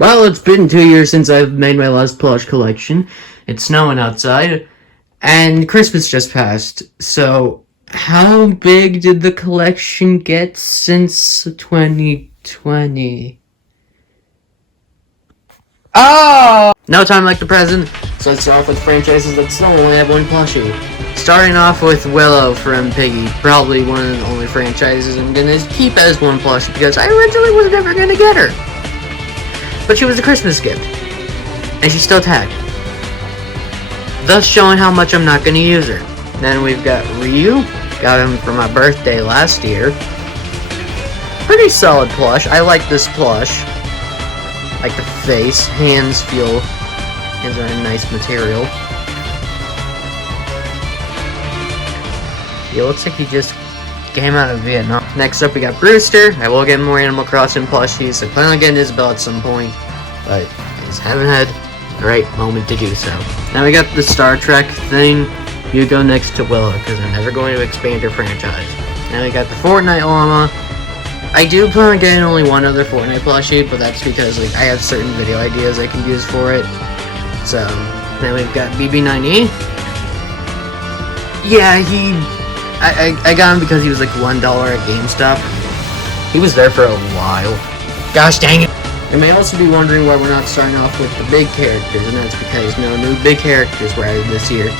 Well, it's been 2 years since I've made my last plush collection. It's snowing outside, and Christmas just passed. So, how big did the collection get since 2020? Oh! No time like the present, so let's start off with franchises that still only have one plushie. Starting off with Willow from Piggy, probably one of the only franchises I'm gonna keep as one plushie because I originally was never gonna get her. But she was a Christmas gift, and she's still tagged, thus showing how much I'm not going to use her. Then we've got Ryu, got him for my birthday last year. Pretty solid plush. I like this plush. Like the face, hands are a nice material. He looks like he just came out of Vietnam. Next up we got Brewster. I will get more Animal Crossing plushies. I plan on getting Isabelle at some point, but I just haven't had the right moment to do so. Now we got the Star Trek thing. You go next to Willow, because I'm never going to expand your franchise. Now we got the Fortnite llama. I do plan on getting only one other Fortnite plushie, but that's because I have certain video ideas I can use for it. So, then we've got BB9E. Yeah, I got him because he was like $1 at GameStop. He was there for a while. Gosh dang it! You may also be wondering why we're not starting off with the big characters, and that's because no new big characters were added this year.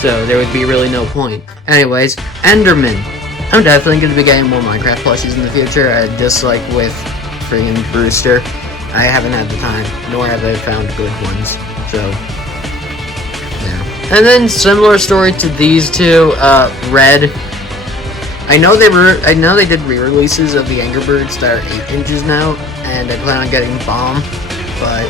So there would be really no point. Anyways, Enderman. I'm definitely going to be getting more Minecraft plushies in the future, just like with friggin' Brewster. I haven't had the time, nor have I found good ones. So, and then similar story to these two, Red. I know they did re-releases of the Angry Birds that are 8 inches now, and I plan on getting Bomb, but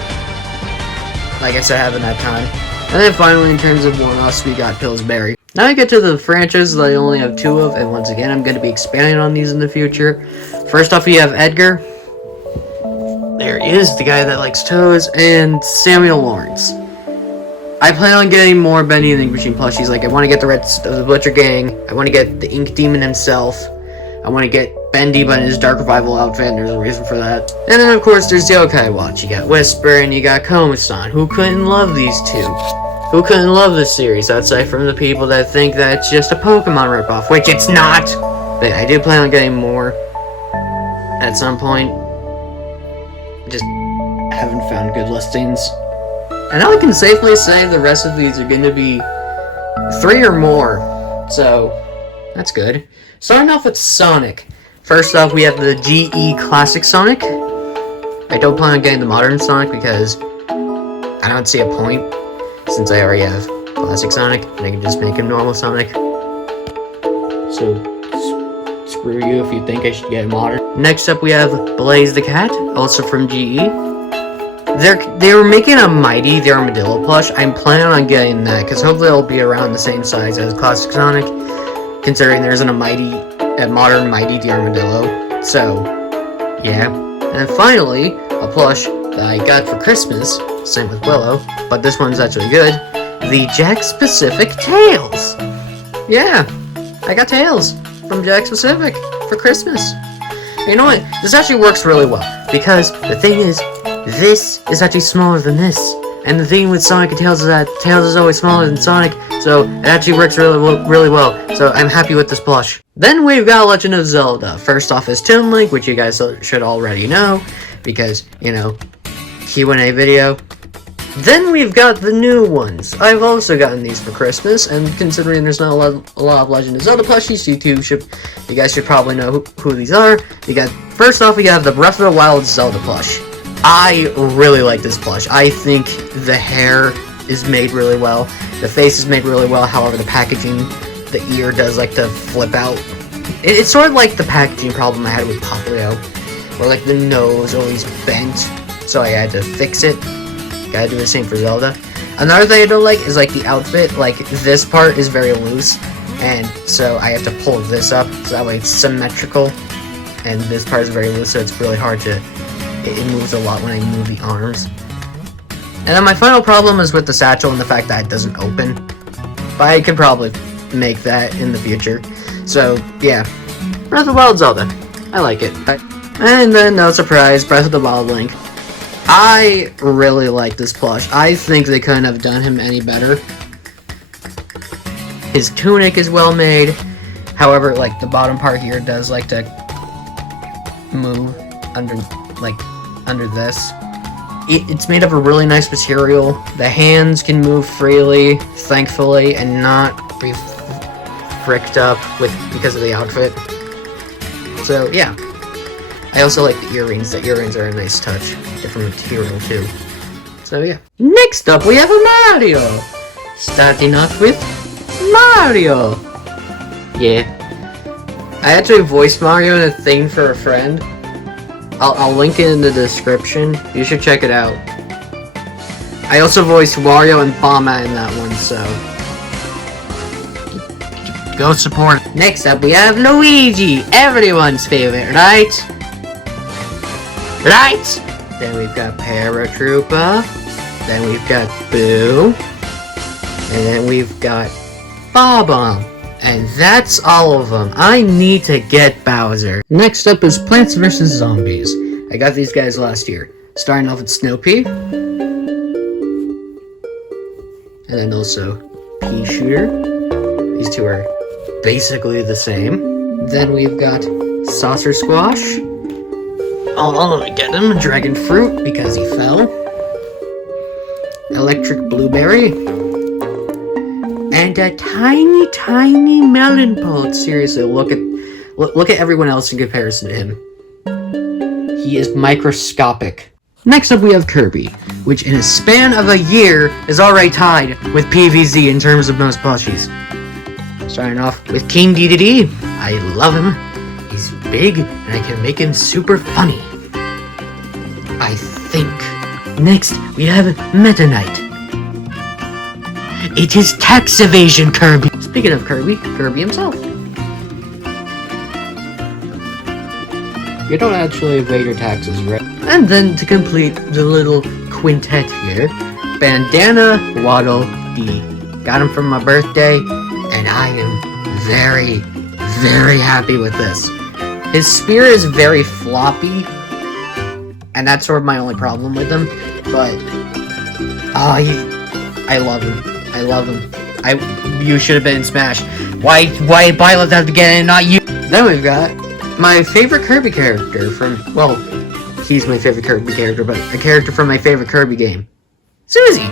like I said, I haven't had time. And then finally, in terms of one-offs, we got Pillsbury. Now I get to the franchises that I only have 2 of, and once again, I'm going to be expanding on these in the future. First off, we have Edgar. There he is, the guy that likes toes, and Samuel Lawrence. I plan on getting more Bendy and the Ink Machine plushies. Like, I want to get the Butcher Gang. I want to get the Ink Demon himself. I want to get Bendy, but in his Dark Revival outfit, and there's a reason for that. And then, of course, there's the Yokai Watch. You got Whisper, and you got Komasan. Who couldn't love these two? Who couldn't love this series, outside from the people that think that it's just a Pokemon ripoff, which it's not! But I do plan on getting more at some point. Just haven't found good listings. And now I can safely say the rest of these are going to be 3 or more, so that's good. Starting off with Sonic. First off, we have the GE Classic Sonic. I don't plan on getting the Modern Sonic because I don't see a point, since I already have Classic Sonic, and I can just make him normal Sonic. So, screw you if you think I should get Modern. Next up, we have Blaze the Cat, also from GE. They were making a Mighty the Armadillo plush. I'm planning on getting that, because hopefully it'll be around the same size as Classic Sonic, considering there isn't a modern Mighty the Armadillo. So, yeah. And then finally, a plush that I got for Christmas, same with Willow, but this one's actually good, the Jakks Pacific Tails. Yeah, I got Tails from Jakks Pacific for Christmas. You know what? This actually works really well, because the thing is, this is actually smaller than this. And the thing with Sonic and Tails is that Tails is always smaller than Sonic, so it actually works really well. So I'm happy with this plush. Then we've got Legend of Zelda. First off is Toon Link, which you guys should already know, because, you know, Q&A video. Then we've got the new ones. I've also gotten these for Christmas, and considering there's not a lot of Legend of Zelda plushies, you guys should probably know who these are. First off, we have the Breath of the Wild Zelda plush. I really like this plush. I think the hair is made really well. The face is made really well. However, the packaging, the ear does like to flip out. It's sort of like the packaging problem I had with Poplio, where like the nose always bent, so I had to fix it. Gotta do the same for Zelda. Another thing I don't like is like the outfit. Like this part is very loose, and so I have to pull this up so that way it's symmetrical. And this part is very loose, so it's really hard to. It moves a lot when I move the arms. And then my final problem is with the satchel and the fact that it doesn't open. But I can probably make that in the future. So, yeah. Breath of the Wild Zelda. I like it. And then, no surprise, Breath of the Wild Link. I really like this plush. I think they couldn't have done him any better. His tunic is well made. However, like, the bottom part here does like to move under this. It's made of a really nice material. The hands can move freely, thankfully, and not be fricked up because of the outfit. So, yeah. I also like the earrings. The earrings are a nice touch. Different material, too. So, yeah. Next up, we have a Mario! Starting off with Mario! Yeah. I actually voiced Mario in a thing for a friend. I'll link it in the description. You should check it out. I also voiced Wario and Bomba in that one, so go support. Next up, we have Luigi, everyone's favorite, right? Right? Then we've got Paratroopa. Then we've got Boo. And then we've got Bob-omb. And that's all of them. I need to get Bowser. Next up is Plants vs. Zombies. I got these guys last year. Starting off with Snoopy. And then also Pea Shooter. These two are basically the same. Then we've got Saucer Squash. Oh, let me get him. Dragon Fruit, because he fell. Electric Blueberry. And a tiny, tiny melon pulp. Seriously, look at everyone else in comparison to him. He is microscopic. Next up, we have Kirby, which in a span of a year is already tied with PVZ in terms of most plushies. Starting off with King Dedede. I love him. He's big, and I can make him super funny. I think. Next, we have Meta Knight. It is tax evasion, Kirby! Speaking of Kirby, Kirby himself. You don't actually evade your taxes, right? And then to complete the little quintet here, Bandana Waddle Dee. Got him for my birthday, and I am very, very happy with this. His spear is very floppy, and that's sort of my only problem with him, but I love him. I love him. You should have been in Smash. Why Violet have to get in, not you? Then we've got my favorite Kirby character from, well, he's my favorite Kirby character, but a character from my favorite Kirby game. Susie!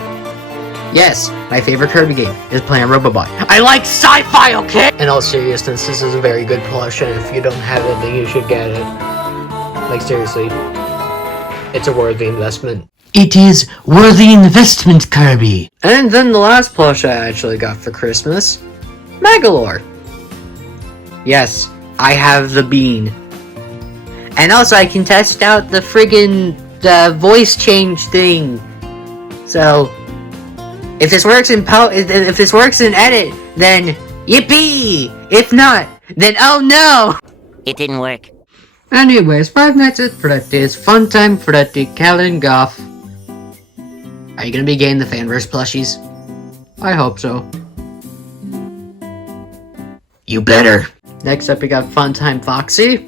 Yes, my favorite Kirby game is playing Robobot. I like sci-fi, okay? In all seriousness, this is a very good plush, and if you don't have it, then you should get it. Like, seriously. It's a worthy investment. It is worthy investment, Kirby. And then the last plush I actually got for Christmas, Megalore. Yes, I have the bean. And also I can test out the friggin' voice change thing. So, if this works in if this works in edit, then yippee! If not, then oh no! It didn't work. Anyways, Five Nights at Freddy's, Funtime Freddy, Callan Goff. Are you gonna be getting the Fanverse plushies? I hope so. You better. Next up, we got Funtime Foxy.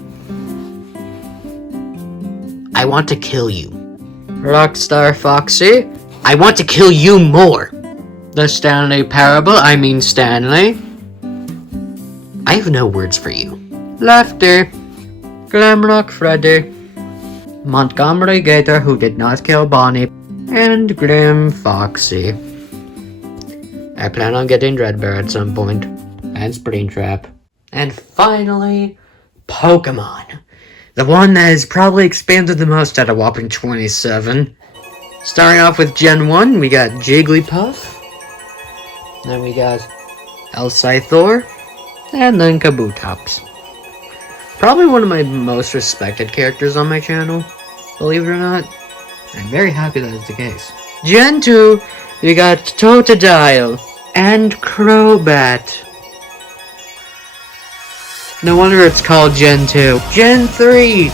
I want to kill you. Rockstar Foxy. I want to kill you more. The Stanley Parable, I mean Stanley. I have no words for you. Laughter. Glamrock Freddy. Montgomery Gator, who did not kill Bonnie. And Grim Foxy. I plan on getting Dreadbear at some point. And Springtrap. And finally, Pokémon. The one that has probably expanded the most at a whopping 27. Starting off with Gen 1, we got Jigglypuff. Then we got Elscythor. And then Kabutops. Probably one of my most respected characters on my channel, believe it or not. I'm very happy that is the case. Gen 2, we got Totodile and Crobat. No wonder it's called Gen 2. Gen 3!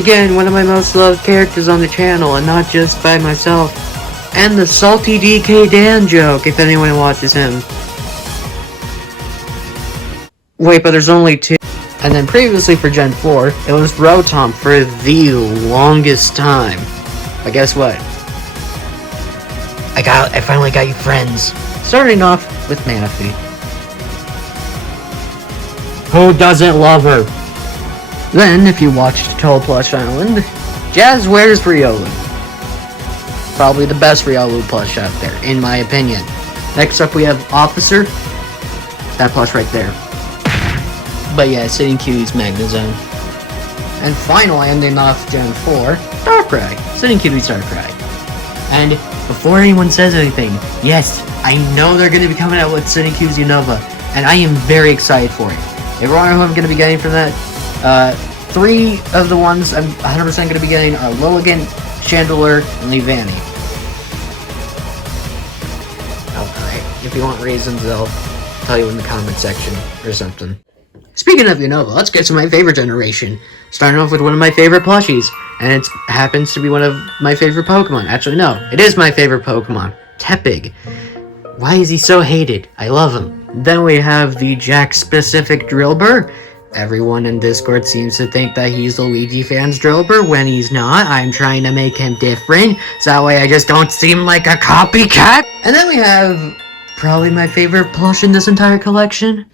Again, one of my most loved characters on the channel, and not just by myself. And the Salty DK Dan joke, if anyone watches him. Wait, but there's only 2. And then previously for Gen 4, it was Rotom for the longest time. But guess what? I finally got you friends. Starting off with Manaphy. Who doesn't love her? Then, if you watched Total Plush Island, Jazz wears Riolu. Probably the best Riolu plush out there, in my opinion. Next up we have Officer. That plush right there. But yeah, Sitting Cutie's Magnezone. And finally, ending off Gen 4, Darkrai. Sitting Cutie's Darkrai. And before anyone says anything, yes, I know they're going to be coming out with Sitting Cutie's Unova, and I am very excited for it. If you wonder who I'm going to be getting from that, 3 of the ones I'm 100% going to be getting are Lilligant, Chandelure, and Leavanny. Okay, if you want reasons, I'll tell you in the comment section or something. Speaking of Unova, let's get to my favorite generation. Starting off with one of my favorite plushies, and it happens to be one of my favorite Pokemon. Actually, no, it is my favorite Pokemon, Tepig. Why is he so hated? I love him. Then we have the Jack-specific Drillbur. Everyone in Discord seems to think that he's the Luigi fan's Drillbur when he's not. I'm trying to make him different, so that way I just don't seem like a copycat. And then we have probably my favorite plush in this entire collection,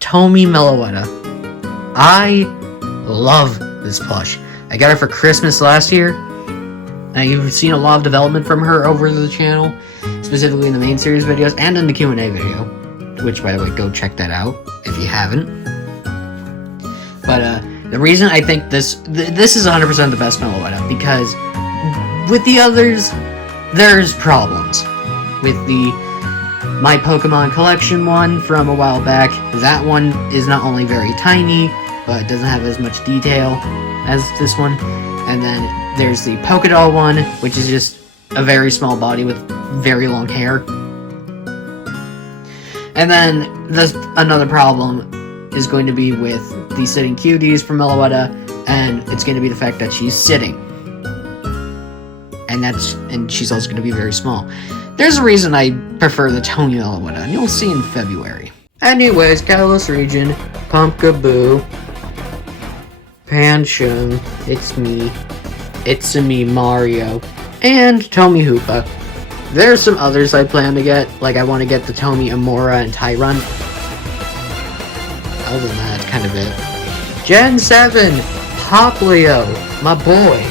Tomi Meloetta. I love this plush. I got her for Christmas last year. Now you've seen a lot of development from her over the channel, specifically in the main series videos and in the Q&A video, which, by the way, go check that out if you haven't. But the reason I think this is 100% the best Meloetta, because with the others, there's problems. With the My Pokemon Collection one from a while back, that one is not only very tiny, but it doesn't have as much detail as this one. And then there's the Pokédoll one, which is just a very small body with very long hair. And then there's another problem is going to be with the Sitting Cuties from Meloetta, and it's going to be the fact that she's sitting. And she's also going to be very small. There's a reason I prefer the Tomi Meloetta, and you'll see in February. Anyways, Kalos region, Pumpkaboo, Pancham, it's me, Mario, and Tomi Hoopa. There's some others I plan to get, like I want to get the Tomi Amora and Tyrunt. Other than that, that's kind of it. Gen 7, Poplio, my boy.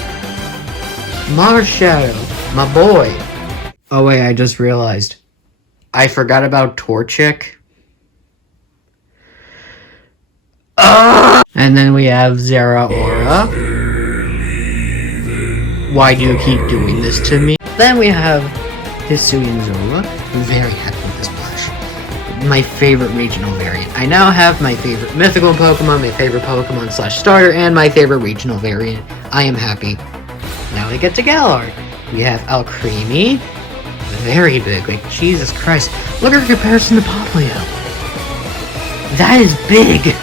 Marshadow, my boy. Oh wait, I just realized. I forgot about Torchic. And then we have Zeraora. Why do you keep doing this to me? Then we have Hisuian Zola. I'm very happy with this plush. My favorite regional variant. I now have my favorite mythical Pokemon, my favorite Pokemon / starter, and my favorite regional variant. I am happy. Now we get to Galar. We have Alcremie. Very big. Like, Jesus Christ. Look at her comparison to Poplio. That is big.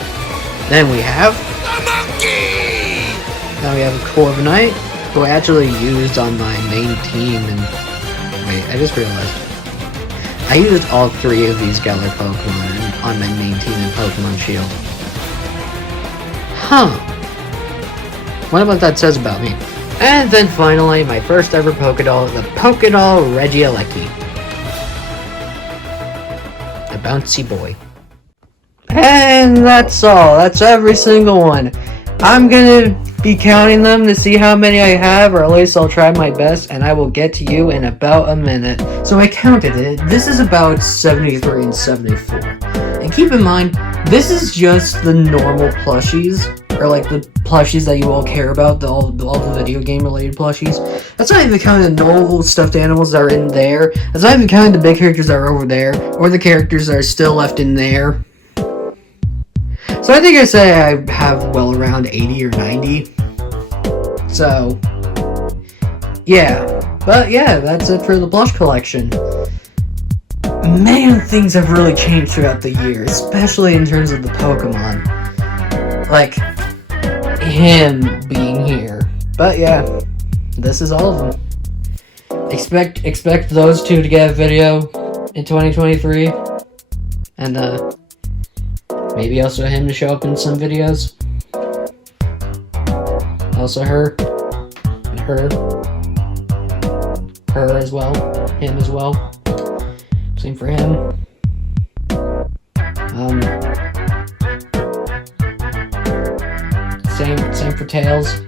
Then we have a monkey. Now we have a Corviknight, who I actually used on my main team. And wait, I just realized I used all 3 of these Galar Pokemon on my main team in Pokemon Shield. Huh. What about that says about me? And then finally, my first ever Pokédoll, the Pokédoll Regieleki. A bouncy boy. And that's all. That's every single one. I'm gonna be counting them to see how many I have, or at least I'll try my best, and I will get to you in about a minute. So I counted it. This is about 73 and 74. And keep in mind, this is just the normal plushies, or like the plushies that you all care about, all the video game related plushies. That's not even counting the normal stuffed animals that are in there. That's not even counting the big characters that are over there, or the characters that are still left in there. So I think I say I have well around 80 or 90. So, yeah. But yeah, that's it for the Plush Collection. Man, things have really changed throughout the year, especially in terms of the Pokemon. Like, him being here. But yeah, this is all of them. Expect those 2 to get a video in 2023. And, maybe also him to show up in some videos. Also her. And her. her as well, him as well. Same for him. Same for Tails.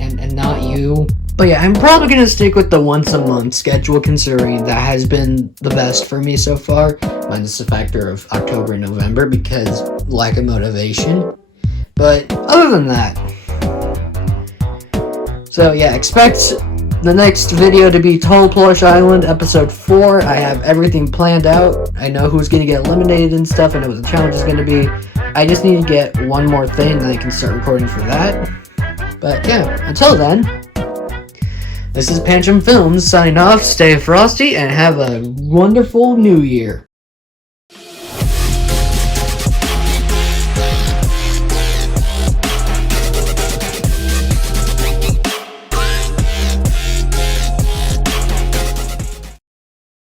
And not you. But yeah, I'm probably gonna stick with the once a month schedule, considering that has been the best for me so far, minus the factor of October and November because lack of motivation. But other than that, so yeah, expect the next video to be Total Plush Island episode 4. I have everything planned out. I know who's gonna get eliminated and stuff. I know what the challenge is gonna be. I just need to get one more thing, then I can start recording for that. But yeah, until then, this is Pantrum Films signing off. Stay frosty and have a wonderful new year.